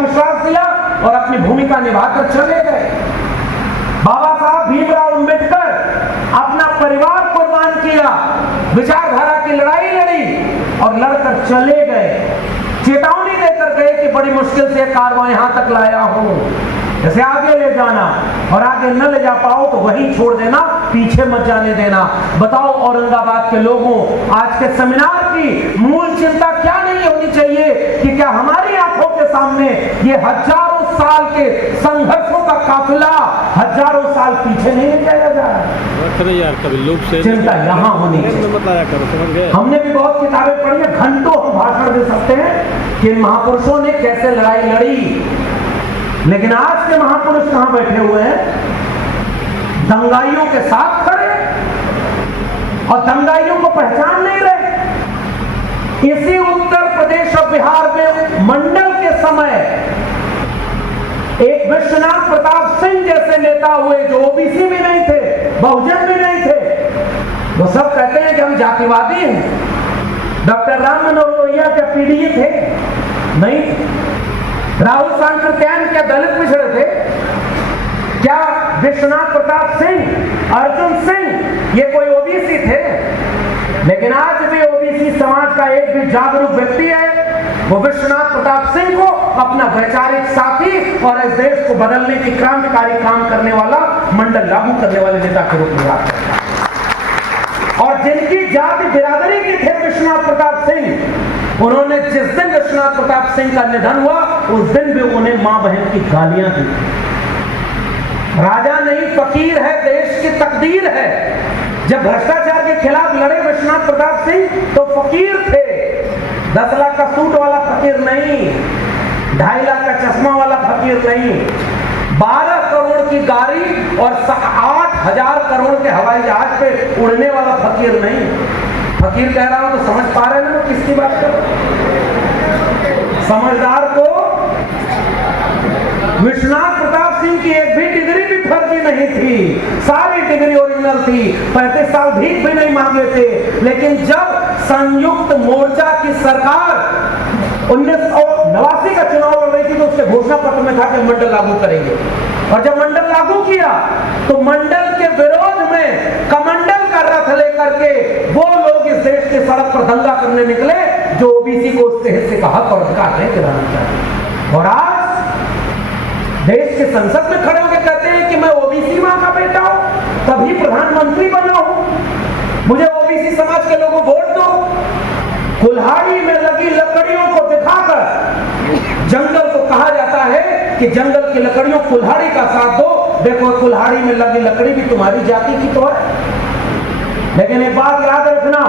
विश्वास दिया और अपनी भूमिका निभाकर चले गए। बाबा साहब भीमराव अंबेडकर अपना परिवार कुर्बान किया, विचारधारा की लड़ाई लड़ी और लड़कर चले गए, चेतावनी देकर गए कि बड़ी मुश्किल से कारवां यहां तक लाया हूं, जैसे आगे ले जाना और आगे न ले जा पाओ तो वहीं छोड़ देना, पीछे मत जाने देना। बताओ औरंगाबाद के लोगों, आज के सेमिनार की मूल चिंता क्या नहीं होनी चाहिए कि क्या हमारी आंखों के सामने ये हजारों साल के संघर्षों का काफिला हजारों साल पीछे नहीं ले जाया जा रहा यार, कभी लोग से चिंता यहाँ होनी चाहिए। हमने भी बहुत किताबें पढ़ी है, घंटों हम भाषण दे सकते हैं कि महापुरुषों ने कैसे लड़ाई लड़ी, लेकिन आज के महापुरुष कहां बैठे हुए हैं? दंगाइयों के साथ खड़े और दंगाइयों को पहचान नहीं रहे। इसी उत्तर प्रदेश और बिहार में मंडल के समय एक विश्वनाथ प्रताप सिंह जैसे नेता हुए जो ओबीसी भी नहीं थे, बहुजन भी नहीं थे। वो सब कहते हैं कि हम जातिवादी हैं। डॉक्टर राम मनोहर लोहिया क्या पीडीए थे? नहीं। राहुल सांकृत्यायन क्या दलित पिछड़े थे? क्या विश्वनाथ प्रताप सिंह, अर्जुन सिंह ये कोई ओबीसी थे? लेकिन आज भी ओबीसी समाज का एक भी जागरूक व्यक्ति है वो विश्वनाथ प्रताप सिंह को अपना वैचारिक साथी और इस देश को बदलने की क्रांतिकारी काम करने वाला, मंडल लागू करने वाले नेता के रूप में याद करता है। और जिनकी जाति बिरादरी की थे विश्वनाथ प्रताप सिंह, उन्होंने जिस दिन विश्वनाथ प्रताप सिंह का निधन हुआ उस दिन भी उन्हें मां बहन की गालियां दी। राजा नहीं फकीर है, देश की तकदीर है। जब भ्रष्टाचार के खिलाफ लड़े विश्वनाथ प्रताप सिंह तो फकीर थे, 10 लाख का सूट वाला फकीर नहीं, 2.5 लाख का चश्मा वाला फकीर नहीं, 12 करोड़ की गाड़ी और 8,000 करोड़ के हवाई जहाज पे उड़ने वाला फकीर नहीं। फकीर कह रहा हूं तो समझ पा रहे हैं ना किसकी बात कर? समझदार को विश्वनाथ प्रताप सिंह की एक भी डिग्री भी फर्जी नहीं थी, सारी डिग्री ओरिजिनल थी, 35 साल भीख भी नहीं मांगे थे। लेकिन जब संयुक्त मोर्चा की सरकार 1989 का चुनाव लड़ रही थी तो उसके घोषणा पत्र में था कि मंडल लागू करेंगे, और जब मंडल लागू किया तो मंडल के विरोध में कमंडल का रथ लेकर के वो लोग इस देश के सड़क पर दंगा करने निकले जो ओबीसी को उसके हिस्से का हक और अधिकार नहीं दिलाना चाहते। और आज देश के संसद में खड़े होकर कहते हैं कि मैं ओबीसी मां का बेटा हूं, तभी प्रधानमंत्री बना हूं, मुझे ओबीसी समाज के लोगों वोट दो। कुल्हाड़ी में लगी लकड़ियों को दिखाकर जंगल को कहा जाता है कि जंगल की लकड़ियों कुल्हाड़ी का साथ दो, देखो कुल्हाड़ी में लगी लकड़ी भी तुम्हारी जाति की तो है। लेकिन एक बात याद रखना,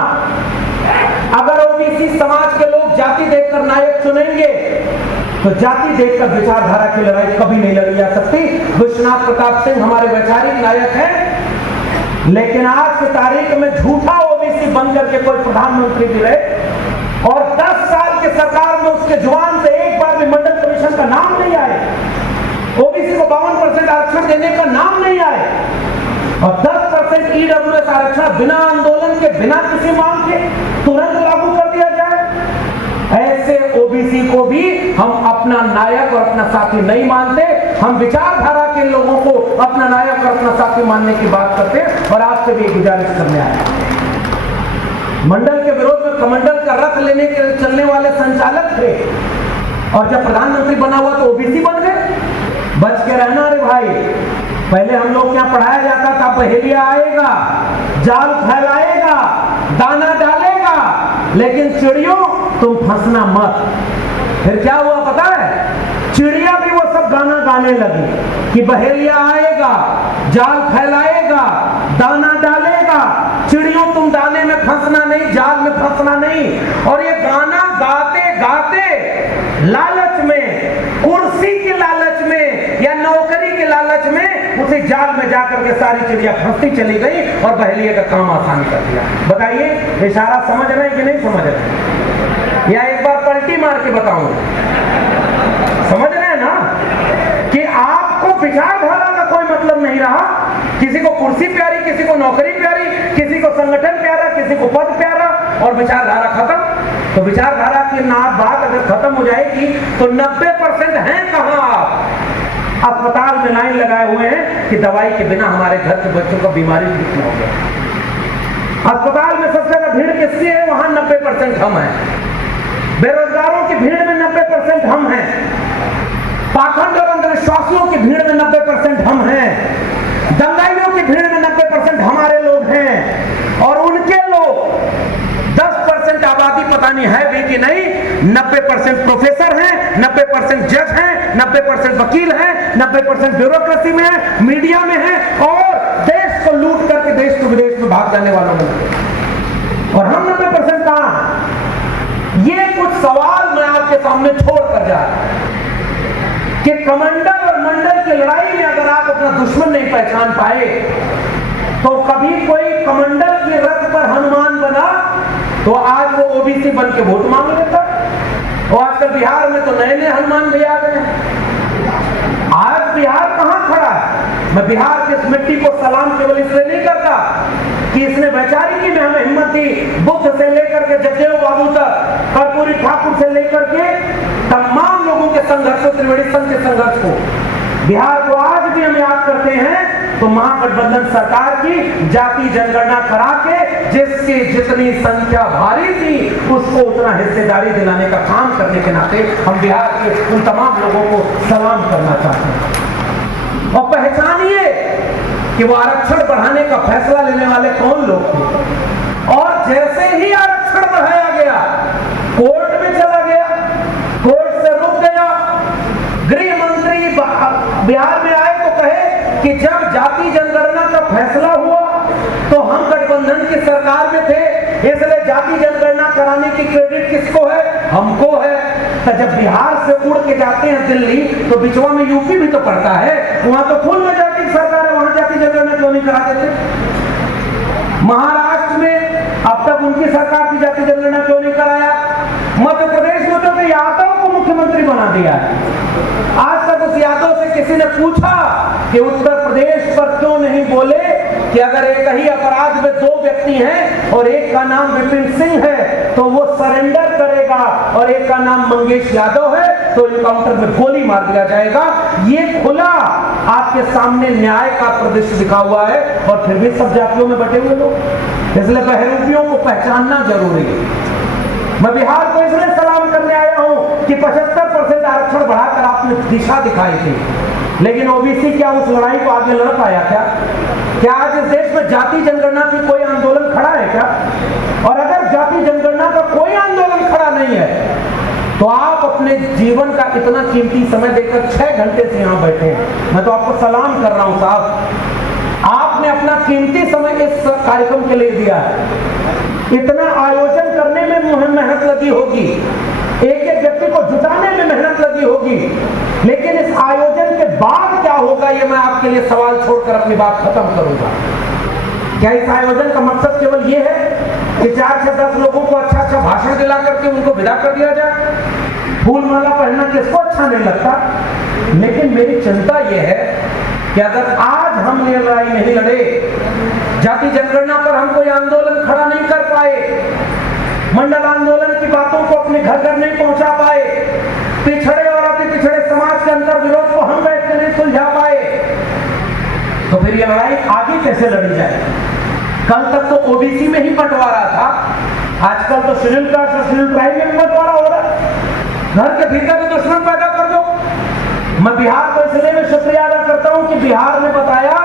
अगर ओबीसी समाज के लोग जाति देखकर नायक चुनेंगे तो जाति देखकर विचारधारा की लड़ाई कभी नहीं लड़ी जा सकती। विश्वनाथ प्रताप सिंह हमारे वैचारिक नायक हैं, लेकिन आज की तारीख में झूठा ओबीसी बनकर के कोई प्रधानमंत्री भी रहे और 10 साल की सरकार में उसके जुबान से एक बार भी मंडल कमीशन का नाम नहीं आए, ओबीसी को 52% आरक्षण देने का नाम नहीं आए और 10% ईडब्ल्यूएस आरक्षण बिना आंदोलन के, बिना किसी मांग के तुरंत लागू कर दिया जाए। ऐसे ओबीसी को भी हम अपना नायक और अपना साथी नहीं मानते। हम विचारधारा के लोगों को अपना नायक और अपना साथी मानने की बात करते हैं और आपसे भी गुजारिश करने आए। मंडल के विरोध में कमंडल का रथ लेने के चलने वाले संचालक थे और जब प्रधानमंत्री बना हुआ तो ओबीसी बन गए। बच के रहना रे भाई, पहले हम लोग क्या पढ़ाया जाता था, पहेलिया आएगा, जाल फैलाएगा, दाना डालेगा, लेकिन चिड़ियों तुम फंसना मत। फिर क्या हुआ पता है? चिड़िया भी वो सब गाना गाने लगी कि बहेलिया आएगा, जाल फैलाएगा, दाना डालेगा, चिड़ियों तुम दाने में फंसना नहीं, जाल में फंसना नहीं। और ये गाना गाते गाते लालच में, कुर्सी के लालच में या नौकरी के लालच में उसी जाल में जाकर के सारी चिड़िया फंसती चली गई और बहेलिया का काम आसान कर दिया। बताइए इशारा समझ रहे हैं कि नहीं समझ रहे? या एक बार पलटी मार के बताऊं? समझ रहे हैं ना कि आपको विचारधारा का कोई मतलब नहीं रहा। किसी को कुर्सी प्यारी, किसी को नौकरी प्यारी, किसी को संगठन प्यारा, किसी को पद प्यारा और विचारधारा खत्म। तो विचारधारा की बात अगर खत्म हो जाएगी तो 90% हैं कहां आप? अस्पताल में लाइन लगाए हुए हैं कि दवाई के बिना हमारे घर के बच्चों को बीमारी ठीक नहीं हो गया। अस्पताल में सबसे ज्यादा भीड़ किसकी है? वहां 90% हम हैं। बेरोजगारों की भीड़ में 90% हम हैं। पाखंड और अंधविश्वासियों की भीड़ में 90% हम हैं। दंगाइयों की भीड़ में 90% हमारे लोग हैं। और उनके लोग 10% आबादी पता नहीं है भी कि नहीं, 90% प्रोफेसर हैं, 90% जज हैं, 90% वकील हैं, 90% ब्यूरोक्रेसी में है, मीडिया में है और देश को लूट करके देश को विदेश में भाग जाने वालों में। और हम 90% कहां हैं? ये कुछ सवाल मैं आपके सामने छोड़कर जा रहा हूं कि कमांडर और मंडल की लड़ाई में अगर आप अपना दुश्मन नहीं पहचान पाए तो कभी कोई कमांडर के रथ पर हनुमान बना तो आज वो ओबीसी बन के वोट मांग लेता। और आजकल बिहार में तो नए नए हनुमान भी आ गए हैं। आज बिहार कहां खड़ा है? मैं बिहार की इस मिट्टी को सलाम केवल इसलिए नहीं करता कि इसने वैचारिकी में हमें हिम्मत दी, बुद्ध से लेकर के जगदेव बाबू तक, कर्पूरी ठाकुर से लेकर के तमाम लोगों के संघर्ष, त्रिवेणी संघ के संघर्ष को बिहार को आज भी हम याद करते हैं। तो महागठबंधन सरकार की जाति जनगणना करा के जिसकी जितनी संख्या भारी थी उसको उतना हिस्सेदारी दिलाने का काम करने के नाते हम बिहार के उन तमाम लोगों को सलाम करना चाहते हैं। और पहचानिए कि वो आरक्षण बढ़ाने का फैसला लेने वाले कौन लोग थे। और जैसे ही आरक्षण बढ़ाया गया, कोर्ट में चला गया, कोर्ट से रुक गया। गृह मंत्री बिहार में आए तो कहे कि जब जाति जनगणना का फैसला हुआ तो हम गठबंधन की सरकार में थे, इसलिए जाति जनगणना कराने की क्रेडिट किसको है? हमको है। तो जब बिहार से उड़ के जाते हैं दिल्ली तो बिचवा में यूपी भी तो पड़ता है, वहां तो फुल में जाति की सरकार है, वहां जाति जनगणना क्यों नहीं करा देते? महाराष्ट्र में अब तक उनकी सरकार की जाति जनगणना क्यों नहीं कराया? मध्य प्रदेश में तो यादव को मुख्यमंत्री बना दिया है। आज तक उस यादव से किसी ने पूछा कि उत्तर प्रदेश पर क्यों नहीं बोले कि अगर एक ही अपराध में 2 व्यक्ति हैं और एक का नाम विपिन सिंह है तो वो सरेंडर करेगा और एक का नाम मंगेश यादव है तो इनकाउंटर में गोली मार दिया जाएगा। ये खुला आपके सामने न्याय का परिदृश्य दिखा हुआ है और फिर भी सब जातियों में बटे हुए लोग। इसलिए बहरूपियों को पहचानना जरूरी है। मैं बिहार को इसलिए सलाम करने आया हूं कि 75% आरक्षण बढ़ाकर आपने दिशा दिखाई थी, लेकिन ओबीसी क्या उस लड़ाई को आगे लड़ पाया क्या आज इस देश में जाति जनगणना की कोई आंदोलन खड़ा है क्या? और अगर जाति जनगणना का कोई आंदोलन खड़ा नहीं है तो आप अपने जीवन का इतना कीमती समय देकर 6 घंटे से यहां बैठे हैं। मैं तो आपको सलाम कर रहा हूं साहब, आपने अपना कीमती समय इस कार्यक्रम के लिए दिया है। इतना आयोजन करने में मुझे मेहनत लगी होगी, एक एक व्यक्ति को जुटाने में मेहनत लगी होगी, लेकिन इस आयोजन के बाद क्या होगा ये मैं आपके लिए सवाल छोड़कर अपनी बात खत्म करूंगा। क्या इस आयोजन का मकसद केवल ये है कि 4 से 10 लोगों को अच्छा अच्छा भाषण दिला करके उनको विदा कर दिया जाए? फूल माला पहनना किसको अच्छा नहीं लगता? लेकिन मेरी चिंता यह है कि अगर आज हम ये लड़ाई नहीं लड़े, जाति जनगणना पर हम कोई आंदोलन खड़ा नहीं कर पाए, मंडल आंदोलन की बातों को अपने घर घर नहीं पहुंचा पाए, पिछड़े और अति पिछड़े समाज के अंदर विरोध को हम बैठ कर नहीं सुलझा पाए, तो फिर ये लड़ाई आगे कैसे लड़ी जाए? कल तक तो ओबीसी में ही बंटवारा था, आजकल तो शेड्यूल कास्ट और शेड्यूल ट्राइब में भी बंटवारा हो रहा है। घर के भीतर तो दुश्मन पैदा कर दो। मैं बिहार को इसलिए भी शुक्रिया अदा करता हूं कि बिहार ने बताया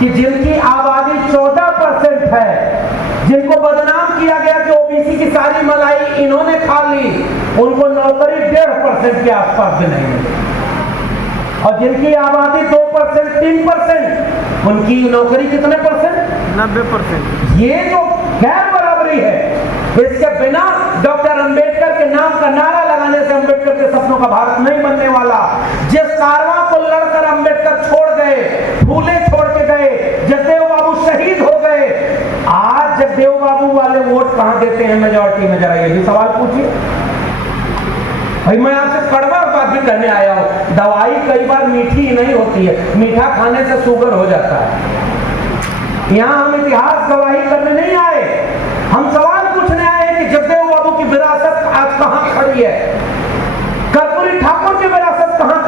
कि जिनकी आबादी 14% है, जिनको बदनाम किया गया कि ओबीसी की सारी मलाई इन्होंने खा ली, उनको नौकरी 1.5% के आसपास भी नहीं मिली। और जिनकी आबादी 2%, 3%, उनकी नौकरी कितने परसेंट? 90%। ये जो गैर बराबरी है, इसके बिना डॉक्टर अंबेडकर के नाम का नारा लगाने से अंबेडकर के सपनों का भारत नहीं बनने वाला। जिस कारवां को लड़कर अंबेडकर छोड़ गए, फूले छोड़ के गए, जगदेव बाबू शहीद हो गए, आज जगदेव बाबू वाले वोट कहां देते हैं मेजॉरिटी में? जरा ये भी सवाल पूछिए भाई। मैं आपसे कड़वा बात भी कहने आया हूं, दवाई कई बार मीठी नहीं होती है, मीठा खाने से शुगर हो जाता है। यहां हम इतिहास गवाही करने नहीं आए, हम सवाल पूछने आए हैं कि जगदेव बाबू की विरासत आज कहां खड़ी है, कर्पूरी ठाकुर की विरासत कहां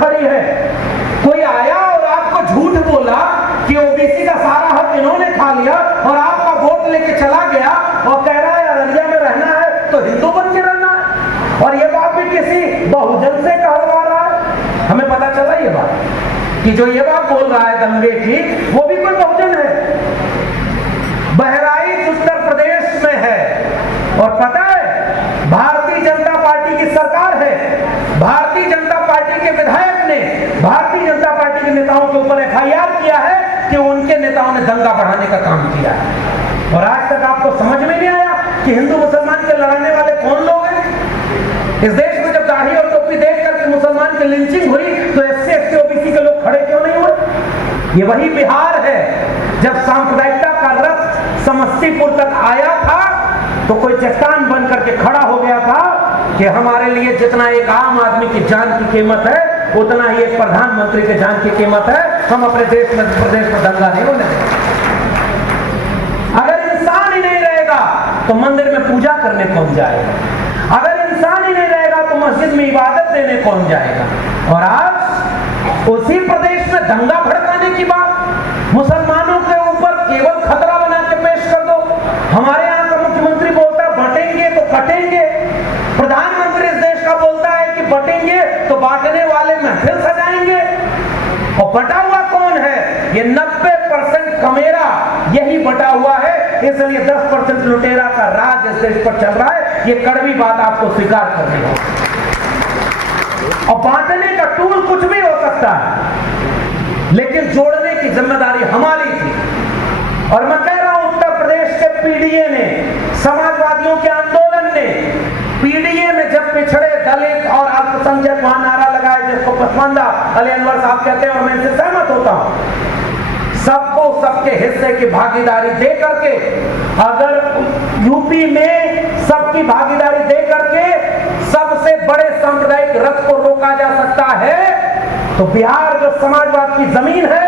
कि जो ये बात बोल रहा है दंगे की, वो भी कोई बहुजन है। बहराइच उत्तर प्रदेश में है और पता है भारतीय जनता पार्टी की सरकार है, भारतीय जनता पार्टी के विधायक ने भारतीय जनता पार्टी के नेताओं के ऊपर FIR किया है कि उनके नेताओं ने दंगा बढ़ाने का काम किया है। और आज तक आपको समझ में नहीं आया कि हिंदू मुसलमान के लड़ाने वाले कौन लोग हैं। इस देश में जब दाढ़ी और टोपी देख करके मुसलमान की लिंचिंग हुई तो SC ST OBC के लोग खड़े क्यों नहीं हुए। ये वही बिहार है जब सांप्रदायिकता का रथ समस्तीपुर तक आया था तो कोई चट्टान बन करके खड़ा हो गया था कि हमारे लिए जितना एक आम आदमी की जान की कीमत है उतना ही एक प्रधानमंत्री के जान की कीमत है। हम अपने देश में प्रदेश में दंगा नहीं होने देंगे। अगर इंसान ही नहीं रहेगा तो मंदिर में पूजा करने कौन जाएगा, अगर इंसान ही नहीं रहेगा तो मस्जिद में इबादत देने कौन जाएगा। और आज उसी प्रदेश में दंगा भड़काने की बात, मुसलमानों के ऊपर केवल खतरा बना के पेश कर दो। हमारे यहाँ का मुख्यमंत्री बोलता है बटेंगे तो कटेंगे, प्रधानमंत्री इस देश का बोलता है कि बटेंगे तो बांटने वाले महफिल सजाएंगे। और बटा हुआ कौन है? ये 90% कमेरा यही बटा हुआ है, इसलिए 10% लुटेरा का राज इस देश पर चल रहा है। ये कड़वी बात आपको स्वीकार करनी होगी। और बांटने का टूल कुछ भी हो सकता है, लेकिन जोड़ने की जिम्मेदारी हमारी थी। और मैं कह रहा हूं उत्तर प्रदेश के PDA ने, समाजवादियों के आंदोलन ने, PDA में जब पिछड़े दलित और अल्पसंख्यक वहां नारा लगाए जिसको पसमानदा अली अनवर साहब कहते हैं और मैं इनसे सहमत होता हूं, सबको सबके हिस्से की भागीदारी दे करके, अगर यूपी में सबकी भागीदारी दे करके सबसे बड़े सांप्रदायिक रथ को रोका जा सकता है तो बिहार जो समाजवाद की जमीन है,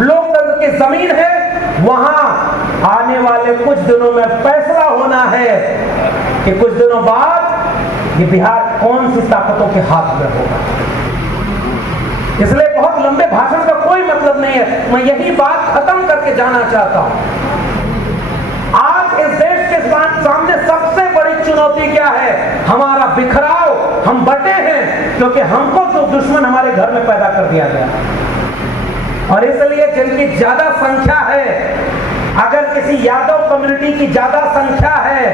लोकतंत्र की जमीन है, वहां आने वाले कुछ दिनों में फैसला होना है कि कुछ दिनों बाद ये बिहार कौन सी ताकतों के हाथ में होगा। इसलिए बहुत लंबे भाषण का कोई मतलब नहीं है, मैं यही बात खत्म करके जाना चाहता हूं। आज इस देश के सामने सबसे बड़ी चुनौती क्या है? हमारा बिखराव। हम बटे हैं क्योंकि हमको जो दुश्मन हमारे घर में पैदा कर दिया गया, और इसलिए जिनकी ज्यादा संख्या है, अगर किसी यादव कम्युनिटी की ज्यादा संख्या है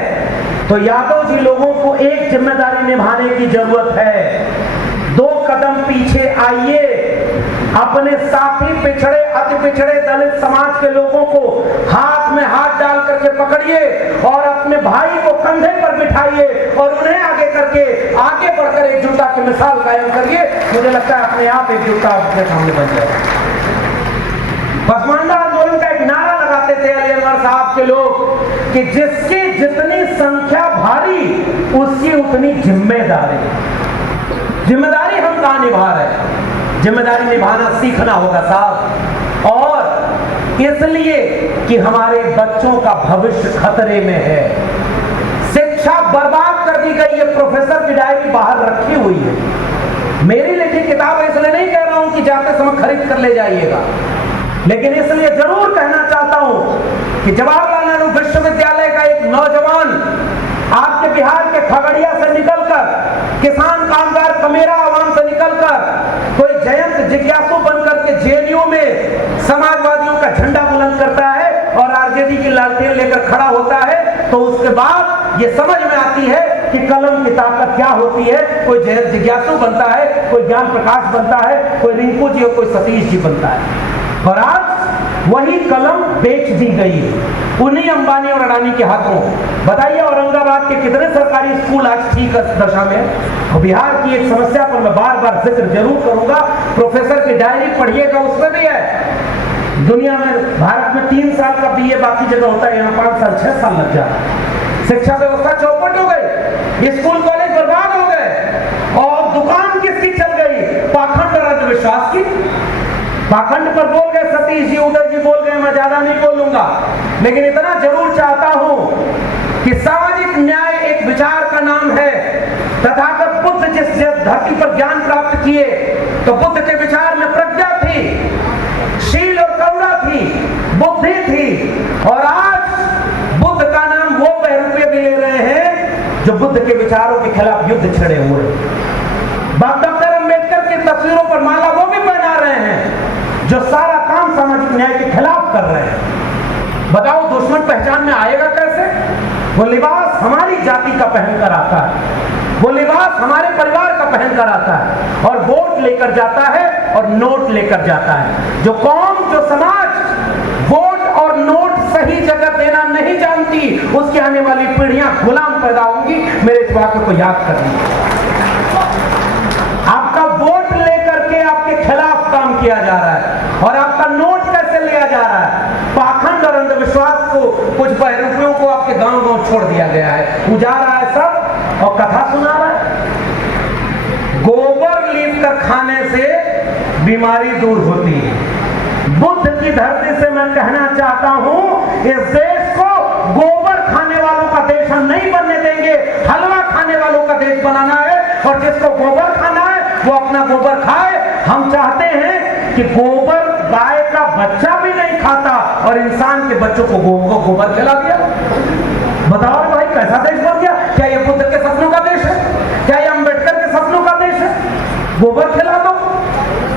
तो यादव जी लोगों को एक जिम्मेदारी निभाने की जरूरत है। 2 कदम पीछे आइए, अपने साथी पिछड़े अति पिछड़े दलित समाज के लोगों को हाथ में हाथ डाल करके पकड़िए और अपने भाई को कंधे पर बिठाइए और उन्हें आगे करके आगे बढ़कर एकजुटता की मिसाल कायम करिए। मुझे लगता है अपने आप एकजुटता अपने सामने बन जाएगा। पसमानदा आंदोलन का एक नारा लगाते थे अली अनवर साहब के लोग कि जिसकी जितनी संख्या भारी उसकी उतनी जिम्मेदारी। जिम्मेदारी हम कहां निभा रहे हैं? जिम्मेदारी निभाना सीखना होगा साहब, और इसलिए कि हमारे बच्चों का भविष्य खतरे में है। शिक्षा बर्बाद कर दी गई है। प्रोफेसर की डायरी बाहर रखी हुई है। मेरी लिखी किताब है, इसलिए नहीं कह रहा हूं कि जाते समय खरीद कर ले जाइएगा, लेकिन इसलिए जरूर कहना चाहता हूं कि जवाहरलाल नेहरू विश्वविद्यालय का एक नौजवान आपके बिहार के खगड़िया से निकलकर, किसान कामगार कमेरा आवाम से निकलकर कोई जयंत जिज्ञासु बनकर के JNU में समाजवादियों का झंडा बुलंद करता है और RJD की लालटेन लेकर खड़ा होता है, तो उसके बाद ये समझ में आती है कि कलम की ताकत क्या होती है। कोई जयंत जिज्ञासु बनता है, कोई ज्ञान प्रकाश बनता है, कोई रिंकू जी और कोई सतीश जी बनता है। और आज वही कलम बेच दी गई है उन्हीं अंबानी और अडानी के हाथों। बताइए औरंगाबाद के कितने सरकारी स्कूल आज ठीक दशा में है। बिहार की एक समस्या पर मैं बार बार जिक्र जरूर करूंगा। प्रोफेसर की डायरी पढ़िएगा, उसमें भी है। दुनिया में भारत में 3 साल का BA बाकी जगह होता है, यहाँ 5 साल 6 साल लग जाता है। शिक्षा व्यवस्था चौपट हो गई, स्कूल कॉलेज बर्बाद हो गए, और दुकान किसकी चल गई? पाखंड और अंधविश्वास की। पाखंड पर बोल गए सतीश जी, उदय जी बोल गए, मैं ज्यादा नहीं बोलूंगा, लेकिन इतना जरूर चाहता हूं कि सामाजिक न्याय एक विचार का नाम है। तथागत बुद्ध जिस धरती पर ज्ञान प्राप्त किए तो बुद्ध के विचार में प्रज्ञा थी, शील और करुणा थी, बुद्धि थी। और आज बुद्ध का नाम वो बहरूपे भी ले रहे हैं जो बुद्ध के विचारों के खिलाफ युद्ध छड़े हुए। डॉक्टर अम्बेडकर की तस्वीरों पर माला वो भी पहना रहे हैं जो सारा काम सामाजिक न्याय के खिलाफ कर रहे हैं। बताओ दुश्मन पहचान में आएगा कैसे? वो लिबास हमारी जाति का पहन कर आता है, वो लिबास हमारे परिवार का पहन कर आता है और वोट लेकर जाता है और नोट लेकर जाता है। जो कौम, जो समाज वोट और नोट सही जगह देना नहीं जानती, उसकी आने वाली पीढ़ियां गुलाम पैदा होंगी। मेरे इस वाक्य को याद करना। आपका वोट लेकर के आपके खिलाफ काम किया जा रहा है और आपका नोट कैसे लिया जा रहा है? पाखंड और अंधविश्वास को, कुछ बहरूपियों को आपके गांव गांव छोड़ दिया गया है, उजाड़ा है सब और कथा सुना रहा है। गोबर लीप कर खाने से बीमारी दूर होती है। बुद्ध की धरती से मैं कहना चाहता हूं, इस देश को गोबर खाने वालों का देश हम नहीं बनने देंगे, हलवा खाने वालों का देश बनाना है। और जिसको गोबर खाना है वो अपना गोबर खाए। हम चाहते हैं कि गोबर गाय का बच्चा भी नहीं खाता और इंसान के बच्चों को गोबर खिला दिया। बताओ भाई कैसा देश बन गया? क्या ये बुद्ध के सपनों का देश है? क्या ये अंबेडकर के सपनों का देश है? गोबर खिला दो।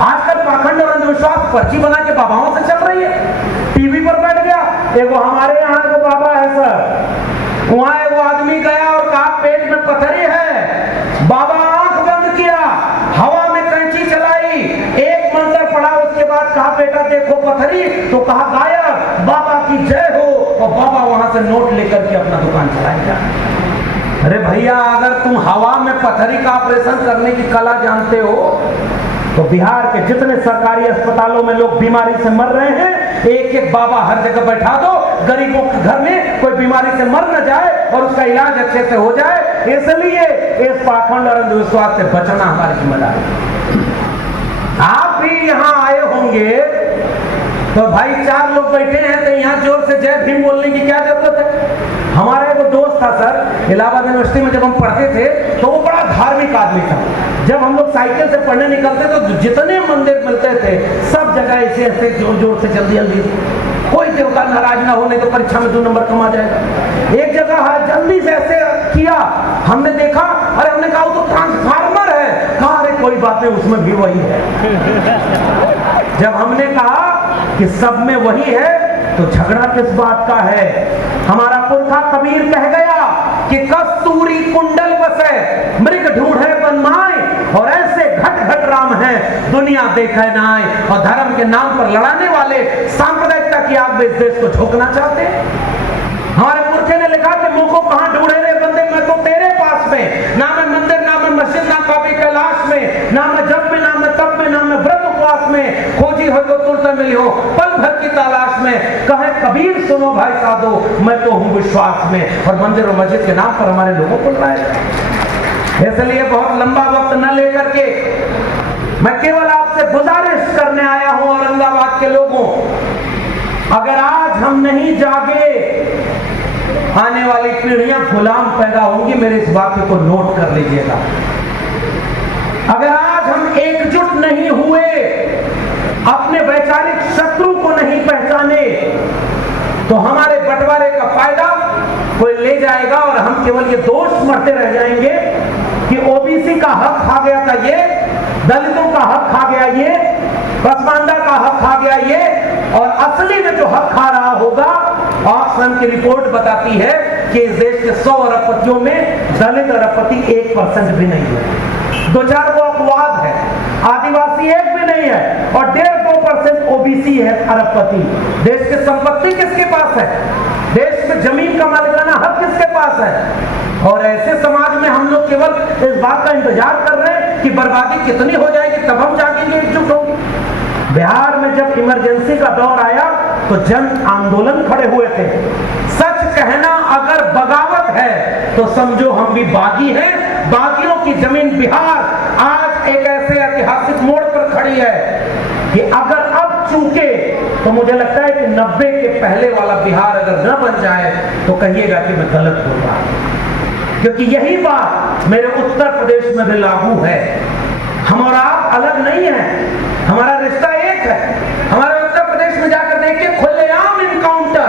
आजकल पाखंड और अंधविश्वास पर्ची बना के बाबाओं से चल रही है। टीवी पर बैठ गया, एगो हमारे यहाँ को बाबा है सर, वहां एगो आदमी गया और कहा पेट में पथरी है। बाबा आंख बंद किया, हवा में कैंची चलाई, एक मंत्र पढ़ा, उसके बाद कहा बेटा देखो पथरी, तो कहा गायब, बाबा की जय हो। और बाबा वहां से नोट लेकर के अपना दुकान चलाएगा। अरे भैया, अगर तुम हवा में पथरी का ऑपरेशन करने की कला जानते हो तो बिहार के जितने सरकारी अस्पतालों में लोग बीमारी से मर रहे हैं, एक एक बाबा हर जगह बैठा दो, गरीबों के घर में कोई बीमारी से मर न जाए और उसका इलाज अच्छे से हो जाए। इसलिए इस पाखंड और अंधविश्वास से बचना हमारी जिम्मेदारी है। आप भी यहाँ आए होंगे तो भाई 4 लोग बैठे हैं तो यहाँ जोर से जय भीम बोलने की क्या जरूरत है? हमारा एक दोस्त था सर, इलाहाबाद यूनिवर्सिटी में जब हम पढ़ते थे तो वो बड़ा धार्मिक आदमी था। जब हम लोग साइकिल से पढ़ने निकलते तो जितने मंदिर मिलते थे सब जगह ऐसे ऐसे जोर जोर से जल्दी जल्दी, कोई देवता नाराज ना हो, नहीं तो परीक्षा में 2 नंबर कमा जाएगा। एक जगह जल्दी से ऐसे किया, हमने देखा, अरे हमने कहा वो तो ट्रांसफार्मर है। कहा अरे कोई बात नहीं, उसमें भी वही है। जब हमने कहा कि सब में वही है तो झगड़ा किस बात का है? हमारा पुरखा कबीर कह गया कि कस्तूरी कुंडल बसे, मृग ढूंढे बनमाए, और ऐसे घट घट राम है दुनिया देखे नाय। और धर्म के नाम पर लड़ाने वाले सांप्रदायिकता की आग में इस देश को झोंकना चाहते हैं। हमारे पुरखे ने लिखा कि मुंह को कहां ढूंढे रे बंदे, मैं तो तेरे पास में, ना मैं मंदिर, ना मैं मस्जिद, ना काबे कैलाश में, ना मैं जप में, ना मैं तप में, ना मैं व्रत उपवास में, खोजी हो तो तुरंत मिली हो पल भर की तलाश में। कहे कबीर सुनो भाई साधो, मैं तो हूं विश्वास में। और मंदिर और मस्जिद के नाम पर हमारे लोगों को लड़ाया। इसलिए बहुत लंबा वक्त न लेकर के मैं केवल आपसे गुजारिश करने आया हूं, औरंगाबाद के लोगों, अगर आज हम नहीं जागे आने वाली पीढ़ियां गुलाम पैदा होंगी। मेरे इस वाक्य को नोट कर लीजिएगा। अगर आज हम एकजुट नहीं हुए, अपने वैचारिक शत्रु को नहीं पहचाने, तो हमारे बंटवारे का फायदा कोई ले जाएगा और हम केवल ये दोष मरते रह जाएंगे कि ओबीसी का हक खा गया था ये, दलितों का हक खा गया ये, पसमानदा का हक खा गया ये। और असली में जो हक खा रहा होगा, ऑक्सफैम की रिपोर्ट बताती है कि इस देश के 100 अरबपतियों में दलित अरबपति 1% भी नहीं है। 2-4 को अपवाद है, आदिवासी 1 भी नहीं है और 1.5-2% ओबीसी है अरबपति। देश की संपत्ति किसके पास है? देश में जमीन का मालिकाना हक किसके पास है? और ऐसे समाज में हम लोग केवल इस बात का इंतजार कर रहे हैं कि बर्बादी कितनी हो जाएगी तब हम जागेंगे, एकजुट होंगे। बिहार में जब इमरजेंसी का दौर आया तो जन आंदोलन खड़े हुए थे। सच कहना अगर बगावत है तो समझो हम भी बागी हैं। बागियों की जमीन बिहार आज एक ऐसे ऐतिहासिक मोड़ पर खड़ी है कि अगर अब चूके तो मुझे लगता है कि 90 के पहले वाला बिहार अगर न बन जाए तो कहिएगा कि मैं गलत बोल रहा हूं, क्योंकि यही बात मेरे उत्तर प्रदेश में भी लागू है। हम और आप अलग नहीं है, हमारा रिश्ता एक है। हमारे उत्तर प्रदेश में जाकर देखिए, खुलेआम इनकाउंटर,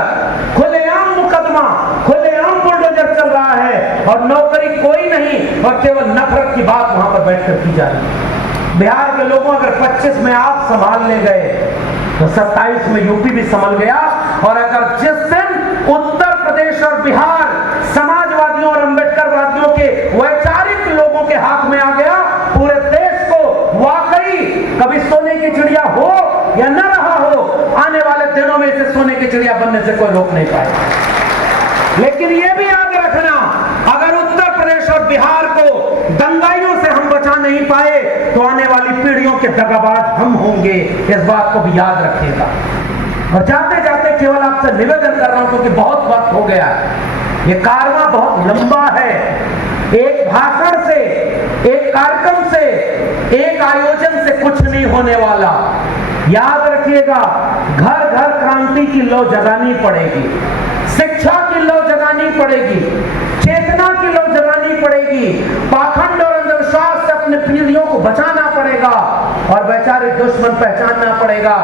खुलेआम मुकदमा, खुलेआम बुलडोजर चल रहा है और नौकरी कोई नहीं और केवल नफरत की बात वहां पर बैठकर की जा रही है। बिहार के लोगों अगर 25 में आप संभाल ले गए तो 27 में यूपी भी संभल गया। और अगर जिस दिन उत्तर प्रदेश और बिहार समाजवादियों और अंबेडकरवादियों के वैचारिक लोगों के हाथ में आ गया, पूरे देश को वाकई कभी सोने की चिड़िया हो या न रहा हो, आने वाले दिनों में इसे सोने की चिड़िया बनने से कोई रोक नहीं पाएगा। लेकिन यह भी याद रखना, अगर उत्तर प्रदेश और बिहार को दंगाइयों से हम बचा नहीं पाए तो आने वाली पीढ़ियों के दगाबाज हम होंगे, इस बात को भी याद रखिएगा। और जाते जाते केवल आपसे निवेदन कर रहा हूं, क्योंकि बहुत वक्त हो गया है, ये कारवां बहुत लंबा है। एक भाषण से, एक कार्यक्रम से, एक आयोजन से कुछ नहीं होने वाला। याद रखिएगा, घर घर क्रांति की लौ जगानी पड़ेगी, शिक्षा की लौ जगानी पड़ेगी, चेतना की लौ जगानी पड़ेगी, पाखंड और अंधविश्वास से अपने पीढ़ियों को बचाना पड़ेगा और वैचारिक दुश्मन पहचानना पड़ेगा।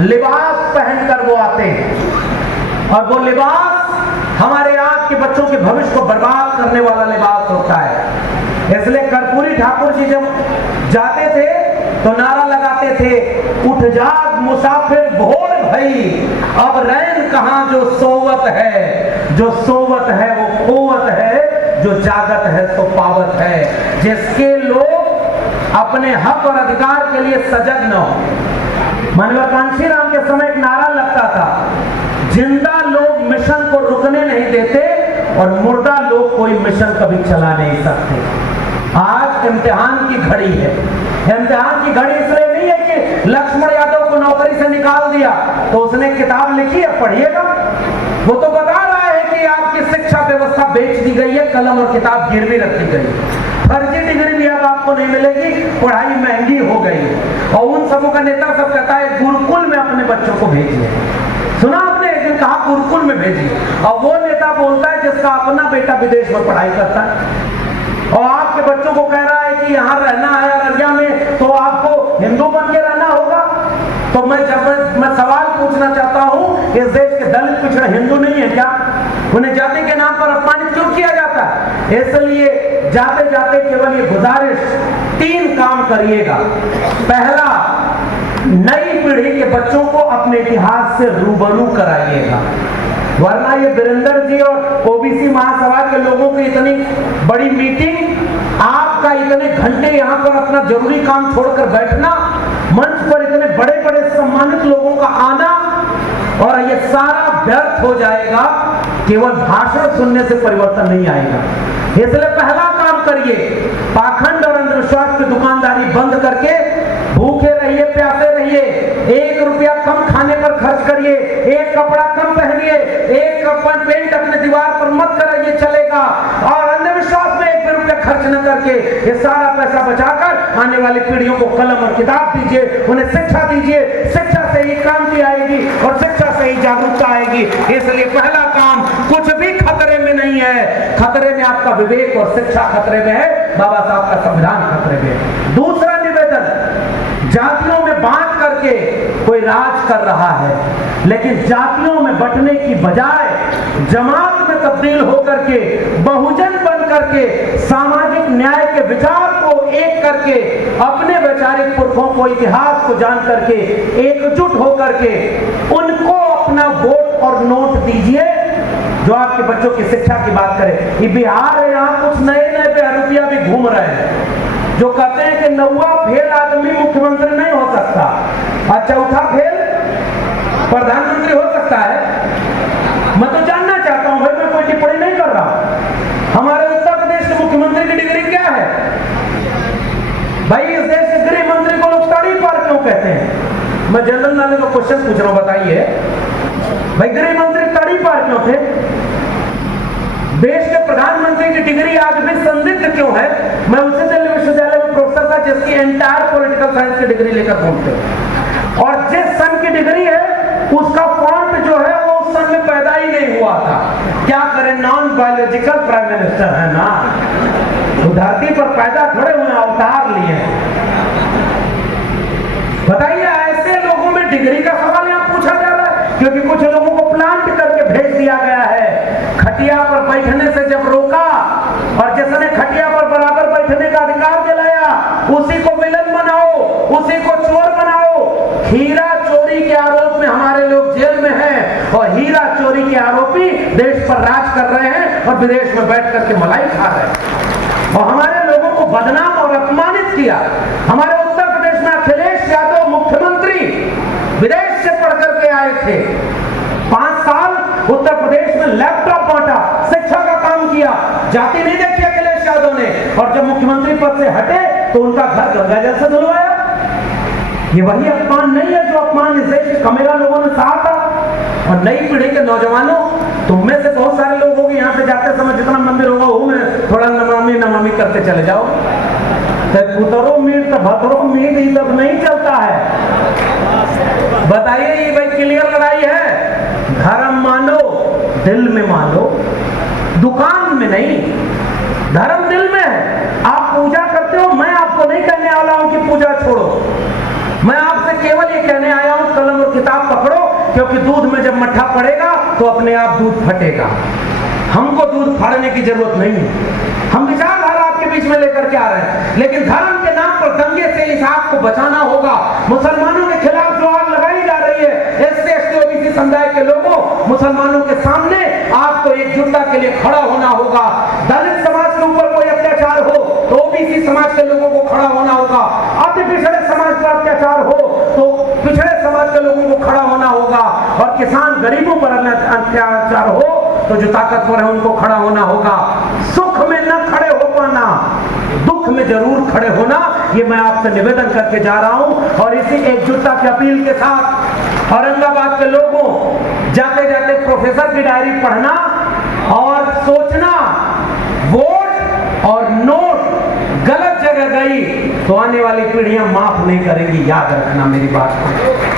लिबास पहनकर वो आते हैं और वो लिबास हमारे आज के बच्चों के भविष्य को बर्बाद करने वाला लिबास होता है। इसलिए कर्पूरी ठाकुर जी जब जाते थे तो नारा लगाते थे, उठ जाग मुसाफिर भोर भई, अब रैन कहां जो सोवत है, जो सोवत है वो खोवत है, जो जागत है तो पावत है। जिसके लोग अपने हक और अधिकार के लिए सजग न हो। मानव कांशी राम के समय एक नारा लगता था, जिंदा लोग मिशन को रुकने नहीं देते और मुर्दा लोग कोई मिशन कभी चला नहीं सकते। आज इम्तिहान की घड़ी है। इम्तिहान की घड़ी इसलिए नहीं है कि लक्ष्मण यादव को नौकरी से निकाल दिया तो उसने किताब लिखी है, पढ़िएगा। वो तो बता रहा है कि आपकी शिक्षा व्यवस्था बेच दी गई है, कलम और किताब गिरवी रख दी गई है, फर्जी डिग्री भी अब आपको नहीं मिलेगी, पढ़ाई महंगी हो गई। और उन सबों का नेता सब कहता है गुरुकुल में अपने बच्चों को भेजिए। सुना आपने, एक दिन कहा गुरुकुल में भेजिए, और वो नेता बोलता है जिसका अपना बेटा विदेश में पढ़ाई करता है और आपके बच्चों को कह रहा है कि यहाँ रहना है अररिया में तो आपको हिंदू बन के रहना होगा। तो मैं सवाल पूछना चाहता हूँ, इस देश के दलित पिछड़े हिंदू नहीं है क्या? उन्हें जाति के नाम पर अपमानित क्यों किया जाता है? इसलिए जाते जाते केवल ये गुजारिश, 3 काम करिएगा। पहला, नई पीढ़ी के बच्चों को अपने इतिहास से रूबरू कराइएगा, वरना ये वीरेंद्र जी और ओबीसी महासभा के लोगों की इतनी बड़ी मीटिंग, आपका इतने घंटे यहाँ पर अपना जरूरी काम छोड़कर बैठना, मंच पर इतने बड़े बड़े सम्मानित लोगों का आना, और ये सारा व्यर्थ हो जाएगा। केवल भाषण सुनने से परिवर्तन नहीं आएगा। इसलिए पहला काम करिए, पाखंड और अंधविश्वास की दुकानदारी बंद करके भूखे रहिए, प्यासे रहिए, 1 रुपया कम खाने पर खर्च करिए, 1 कपड़ा कम पहनिए, 1 पेंट अपने दीवार पर मत कराइए, चलेगा। और अंधविश्वास में 1 रुपया खर्च न करके ये सारा पैसा बचाकर आने वाली पीढ़ियों को कलम और किताब दीजिए, उन्हें शिक्षा दीजिए। शिक्षा से ही क्रांति आएगी और शिक्षा से ही जागरूकता आएगी। इसलिए पहला काम, कुछ भी खतरे में नहीं है, खतरे में आपका विवेक और शिक्षा खतरे में है, बाबा साहब का संविधान खतरे में है। दूसरा निवेदन, जातियों में बांट करके कोई राज कर रहा है, लेकिन जातियों में बंटने की बजाय जमात में तब्दील होकर के, बहुजन बन करके, सामाजिक न्याय के विचार को एक करके, अपने वैचारिक पुरखों को, इतिहास को जान करके, एकजुट होकर के उनको अपना वोट और नोट दीजिए, जो आपके बच्चों की शिक्षा की बात करें। ये बिहार है, यहाँ कुछ नए नए बेहरूपिया भी घूम रहे हैं जो कहते हैं कि 9वां फेल आदमी मुख्यमंत्री नहीं हो सकता और 4था फेल प्रधानमंत्री हो सकता है। मैं तो जानना चाहता हूं भाई, मैं कोई टिप्पणी नहीं कर रहा। हमारे उत्तर प्रदेश के मुख्यमंत्री की डिग्री क्या है भाई? इस देश के गृह मंत्री को लोग तड़ी पार क्यों कहते हैं? मैं जनरल नॉलेज का क्वेश्चन पूछ रहा हूं, बताइए भाई, गृह मंत्री तड़ी पार क्यों थे? देश के प्रधानमंत्री की डिग्री आज भी संदिग्ध क्यों है? मैं उसी दिल्ली विश्वविद्यालय में प्रोफेसर था जिसकी एंटायर पॉलिटिकल साइंस की डिग्री लेकर पहुंचते, और जिस सन की डिग्री है उसका फॉन्ट जो है वो उस सन में पैदा ही नहीं हुआ था। क्या करें, नॉन बायोलॉजिकल प्राइम मिनिस्टर है ना, तो धरती पर पैदा थोड़े हुए, अवतार लिए। बताइए, ऐसे लोगों में डिग्री का सवाल यहाँ पूछा जा रहा है क्योंकि कुछ लोगों को प्लांट करके भेज दिया गया है। खटिया पर बैठने से जब रोका और जिसने खटिया पर बराबर बैठने का अधिकार दिलाया उसी को विलन बनाओ, हीरा चोरी के आरोप में हमारे लोग जेल में हैं और हीरा चोरी के आरोपी देश पर राज कर रहे हैं और विदेश में बैठ करके मलाई खा रहे हैं और हमारे लोगों को बदनाम और अपमानित किया। हमारे उत्तर प्रदेश में अखिलेश यादव मुख्यमंत्री विदेश से पढ़ करके आए थे, 5 साल उत्तर प्रदेश में लैपटॉप बांटा, शिक्षा का काम किया, जाति नहीं देखी अखिलेश यादव ने, और जब मुख्यमंत्री पद से हटे तो उनका घर गंगा जल से धुलवाया। ये वही अपमान नहीं है जो अपमान इस देश के कमेरा लोगों ने सहा था। और नई पीढ़ी के नौजवानों, तुम में से बहुत सारे लोग होंगे यहाँ से जाते समय जितना मंदिर होगा वो में थोड़ा नमामि करते चले जाओ। पुतरो मीट तो भतरो मीट ही तब नहीं चलता है। बताइए, ये भाई क्लियर लड़ाई है। धर्म मानो, दिल में मानो, दुकान में नहीं। धर्म दिल में है। आप पूजा करते हो, मैं आपको नहीं कहने वाला हूं कि पूजा छोड़ो। मैं आपसे केवल ये कहने आया हूं कलम और किताब पकड़ो, क्योंकि दूध में जब मट्ठा पड़ेगा तो अपने आप दूध फटेगा। हमको दूध फाड़ने की जरूरत नहीं है। हम विचारधारा आपके बीच में लेकर के आ रहे हैं, लेकिन धर्म के नाम पर दंगे से इस आग को बचाना होगा। मुसलमानों के खिलाफ जो आग लगाई जा रही है, SC ST OBC समुदाय के लोगों, मुसलमानों के सामने आपको एकजुटता के लिए खड़ा होना होगा। दलित समाज के ऊपर कोई अत्याचार हो तो OBC समाज के लोगों को खड़ा होना होगा। अति पिछड़े समाज पर अत्याचार हो तो पिछड़े समाज के लोगों को खड़ा होना होगा। और किसान गरीबों पर अत्याचार हो तो जो ताकतवर है उनको खड़ा होना होगा। सुख में न खड़े हो पाना, दुख में जरूर खड़े होना, ये मैं आपसे निवेदन करके जा रहा हूं। और इसी एकजुटता की अपील के साथ औरंगाबाद के लोगों, जाते जाते प्रोफेसर की डायरी पढ़ना और सोचना, वोट और नोट गलत जगह गई तो आने वाली पीढ़ियां माफ नहीं करेंगी। याद रखना मेरी बात को।